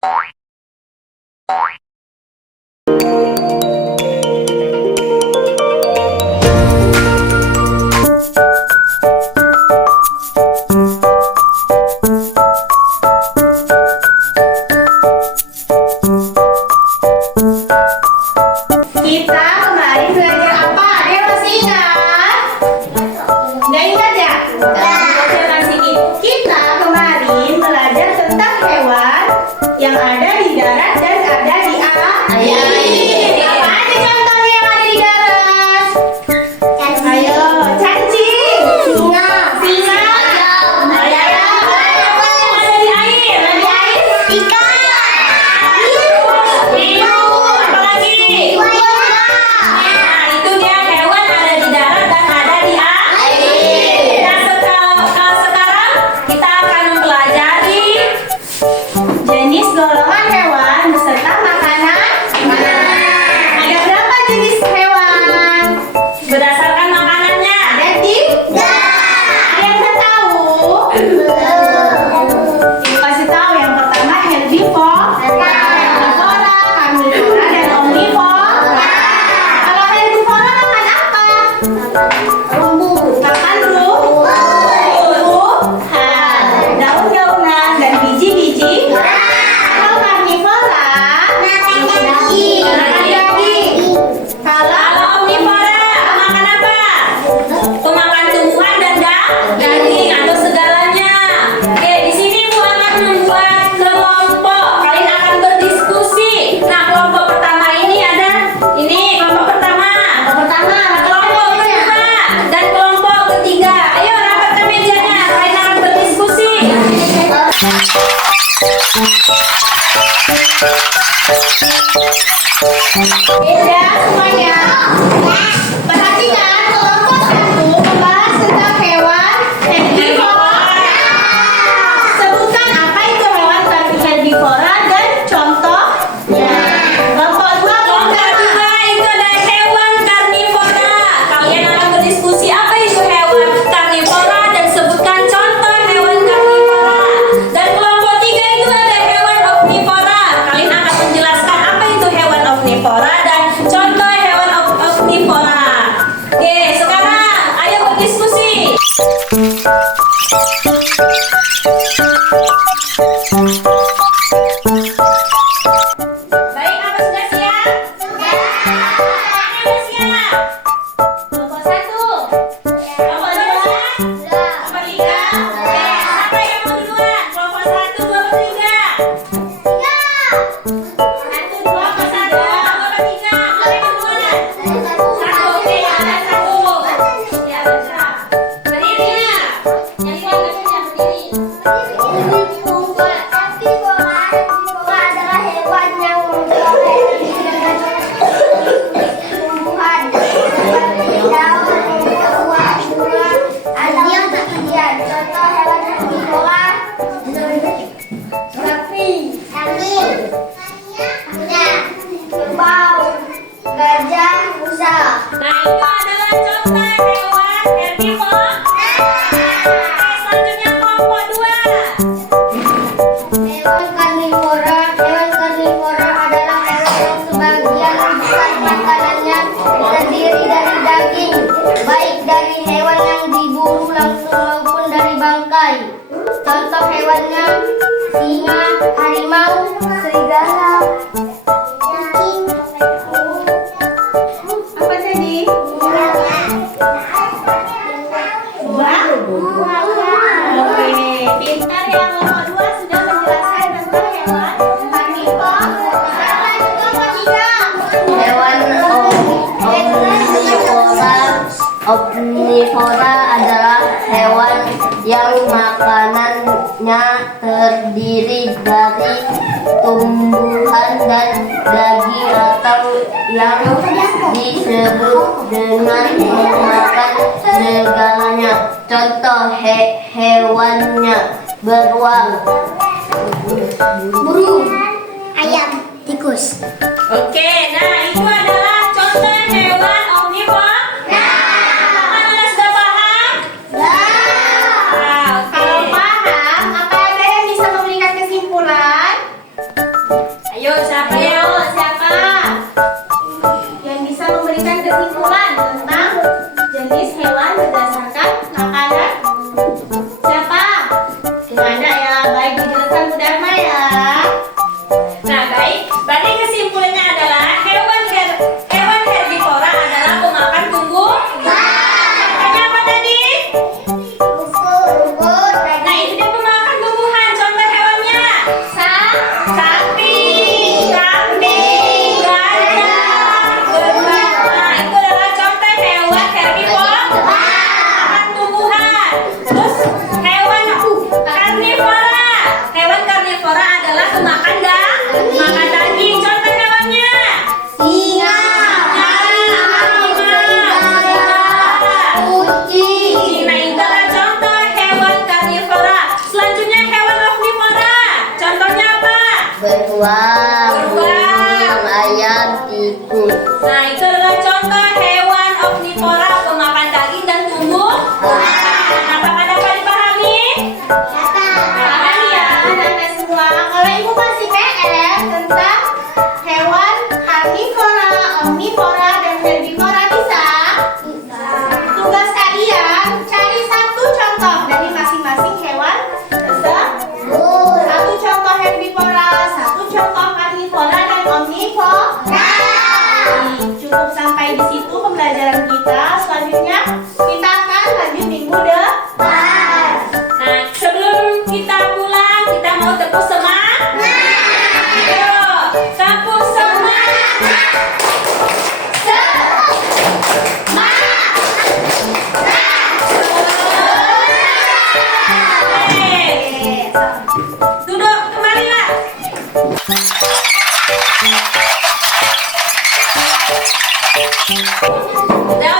Kita kemarin belajar apa? Ada yang masih ingat? Nggak ingat ya? Saya masih ingat. Kita kemarin belajar tentang hewan yang ada di darat dan ada di air. Apa aja contohnya yang ada di darat? Ayo, cacing, singa, ayam, ada di air, ikan, hiu, apa lagi? Nah, itu dia hewan ada di darat dan ada di air. Nah, sekarang kita akan mempelajari jenis golongan hewan beserta makanan. Ada berapa jenis hewan? Berdasarkan makanannya. Ada 3. Ada yang udah tahu? Ibu kasih tahu yang pertama herbivora, karnivora, dan omnivora. Kalau herbivora makan apa? Makan daun-daunan dan biji-biji. Kalau karnivora makan daging. Kalau omnivora makan apa? Itu makan tumbuhan dan daging atau segalanya. Oke, di sini Bu akan membuat kelompok. Kalian akan berdiskusi. Nah, kelompok pertama ini ada kelompok pertama, kelompok kedua, dan kelompok ketiga. Ayo rapatkan mejanya. Kalian akan berdiskusi. Ya, semuanya. Perhatikan kelompok 1 membahas tentang hewan herbivora. Sebutkan apa itu hewan herbivora dan contohnya. Kelompok 2 itu ada hewan karnivora. Kalian akan berdiskusi apa itu hewan karnivora dan sebutkan contoh hewan karnivora. Dan kelompok 3 itu ada hewan omnivora. Kalian akan menjelaskan apa itu hewan omnivora dan contoh hewan omnivora. Oke, sekarang ayo berdiskusi. Baik, apa sudah siap? Sudah siap. Kelompok 1. Kelompok 2. Kelompok 3. Oke, siapa yang mau duluan? Kelompok 1, kelompok 3. 1, 2, kelompok 1, kelompok 3. Siapa yang duluan? 1, oke, ada 1. Ya, sudah. Berdiri. Yang di belakangnya berdiri. Adalah hewan yang memproduksi tumbuhan seperti daun, buah, ada kemudian contoh hewan herbivora sapi, kambing, kuda, kerbau, gajah, rusa. Nah, itu adalah contoh hewan herbivora. Selanjutnya kelompok 2. Hewan karnivora adalah hewan yang sebagian besar makanannya terdiri dari daging, baik dari hewan yang diburu langsung maupun dari bangkai. Contoh hewannya singa, harimau, serigala, kucing. Apa tadi? Buah. Oke, pintar ya. Kelompok 2 sudah menjelaskan tentang hewan karnivora. Sekarang kelompok 3. Hewan omnivora adalah hewan yang makanannya terdiri dari tumbuhan dan daging atau yang disebut dengan memakan segalanya. Contoh hewannya beruang, burung, ayam, tikus. Oke, nah itu adalah contoh hewan omnivora. Apakah sudah paham? Nah, kalau paham, apa ada yang bisa memberikan kesimpulan? Baik, dijelaskan Bu Dharma ya. Nah, baik. Berarti kesimpulannya adalah hewan herbivora adalah pemakan tumbuhan. Contohnya apa tadi? Rumput. Nah, itu dia pemakan tumbuhan. Contoh hewannya. Sapi, kambing, gajah, berbang. Nah, itu adalah contoh hewan herbivora. Makan tumbuhan. Terus hewan karnivora. Hewan karnivora adalah pemakan daging. Contoh hewannya. Singa. Kucing. Nah, itu adalah contoh hewan karnivora. Selanjutnya hewan omnivora. Contohnya apa? Beruang. Beruang. Ayam. Tikus. Nah, itu adalah contoh hewan omnivora, pemakan daging dan tumbuh-tumbuhan. Apakah dapat dipahami? Paham ya anak-anak semua. Kalau Ibu masih PR tentang hewan karnivora, omnivora, dan herbivora bisa? Tugas kalian cari satu contoh dari masing-masing hewan tersebut. Satu contoh herbivora, satu contoh karnivora dan omnivora. Cukup sampai di situ pembelajaran kita. Selanjutnya kita akan lanjut minggu depan. Nah, sebelum kita pulang, kita mau tepuk semangat. Ayo, tepuk semangat. Duduk kembali lah. Udah